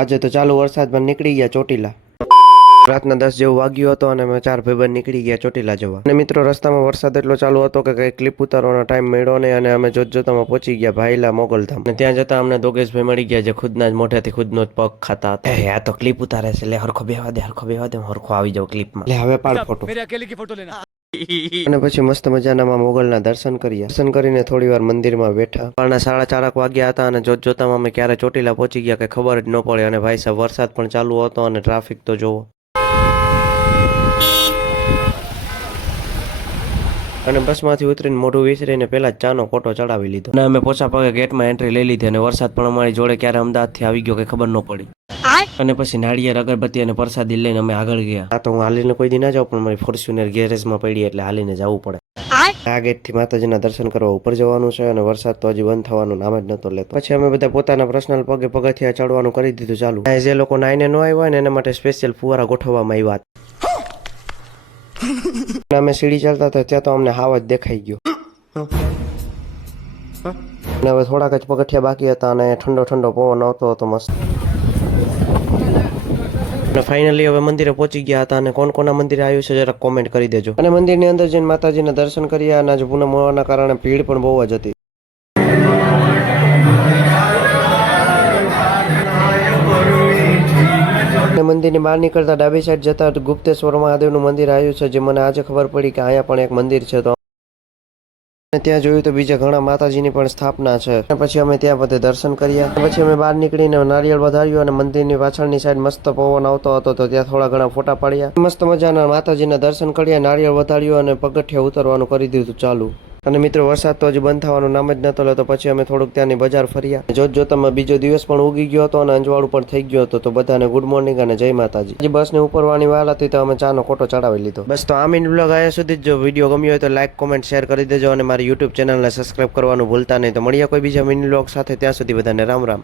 આજે તો ચાલુ વરસાદમાં નીકળી ગયા ચોટીલા. રાતના 10 જેવું વાગ્યું હતો અને અમે 4 ભાઈબંધ નીકળી ગયા ચોટીલા જવા. અને મિત્રો રસ્તામાં વરસાદ એટલો ચાલુ હતો કે કઈ ક્લિપ ઉતારવાનો ટાઈમ મળ્યો નહીં અને અમે જોતમાં પહોંચી ગયા ભાઈલા મોગલધામ. અને ત્યાં જતા અમને દોગેશભાઈ મળી ગયા જે ખુદના જ મોઢેથી ખુદનો જ પગ ખાતા હતા. આ તો ક્લિપ ઉતારે છે, એટલે હરખો બેહવા દે હરખો આવી જાવ ક્લિપમાં. એટલે હવે પાડ ફોટો. અને પછી મસ્ત મજાના મોગલના દર્શન કર્યા. દર્શન કરીને થોડી વાર મંદિરમાં બેઠા. સવારના 4:30 વાગ્યા હતા અને જોતમાં અમે ક્યારે ચોટીલા પહોંચી ગયા કે ખબર જ ન પડે. અને ભાઈ સાહેબ વરસાદ પણ ચાલુ હતો અને ટ્રાફિક તો જોવો. અને બસમાંથી ઉતરીને મોઢું વિસરીને પેલા જ ચાનો કોટો ચડાવી લીધો. અને અમે પોચા પગે ગેટમાં એન્ટ્રી લઈ લીધી અને વરસાદ પણ અમારી જોડે ક્યારે અમદાવાદથી આવી ગયો કે ખબર ન પડી. અને પછી નાળિયેર અગરબત્તી અને પ્રસાદી લઈને અમે આગળ ગયા. આ તો હું હાલીને કોઈ દી ના જાઉં પણ મારી ફોર્ચ્યુનર ગેરેજમાં પડી એટલે હાલીને જવું પડે. આ ગેટથી માતાજીના દર્શન કરવા ઉપર જવાનું છે અને વરસાદ તો હજી બંધ થવાનું નામ જ નતો લેતો. પછી અમે બધા પોતાના પર્સનલ પગે પગથિયા ચડવાનું કરી દીધું ચાલુ. જે લોકો નાઈને ન આવ્યા હોય ને એના માટે સ્પેશિયલ ફુવારા ગોઠવવામાં આવ્યા. અમે સીડી ચાલતા હતા ત્યાં તો અમને હાવ જ દેખાઈ ગયો. અને હવે થોડાક જ પગથિયા બાકી હતા અને ઠંડો પવન આવતો હતો મસ્ત. અને ફાઇનલી હવે મંદિરે પહોંચી ગયા હતા અને કોના મંદિરે આવ્યું છે જરા કોમેન્ટ કરી દેજો. અને મંદિરની અંદર જઈને માતાજીના દર્શન કર્યા અને આજે પૂનમ હોવાના કારણે ભીડ પણ બહુ જ હતી. મંદિરની બહાર નીકળતા ડાબી સાઈડ જતા ગુપ્તેશ્વર મહાદેવનું મંદિર આવ્યું છે જે મને આજે ખબર પડી કે અહીંયા પણ એક મંદિર છે. તો ત્યાં જોયું તો બીજા ઘણા માતાજીની પણ સ્થાપના છે. પછી અમે ત્યાં બધે દર્શન કર્યા. પછી અમે બહાર નીકળીને નારિયેળ વધાર્યું અને મંદિરની પાછળની સાઈડ મસ્ત પવન આવતો હતો તો ત્યાં થોડા ઘણા ફોટા પાડ્યા. મસ્ત મજાના માતાજીના દર્શન કર્યા, નારિયેળ વધાર્યું અને પગથિયા ઉતરવાનું કરી દીધું ચાલુ. અને મિત્રો વરસાદ તો હજી બંધ થવાનું નામ જ નતો લેતો. પછી અમે થોડુંક ત્યાંની બજાર ફર્યા. જોતમાં બીજો દિવસ પણ ઉગી ગયો હતો અને અંજવાળું પણ થઈ ગયો હતો. તો બધાને ગુડ મોર્નિંગ અને જય માતાજી. હજી બસને ઉપરવાની વાર હતી તો અમે ચાનો કોટો ચડાવી લીધો. બસ તો આ મિની બ્લોગ અહીંયા સુધી જ. જો વિડીયો ગમ્યો હોય તો લાઈક કોમેન્ટ શેર કરી દેજો અને મારી યુટ્યુબ ચેનલને સબસ્ક્રાઇબ કરવાનું ભૂલતા નહીં. તો મળીએ કોઈ બીજા મિની બ્લોગ સાથે. ત્યાં સુધી બધાને રામ રામ.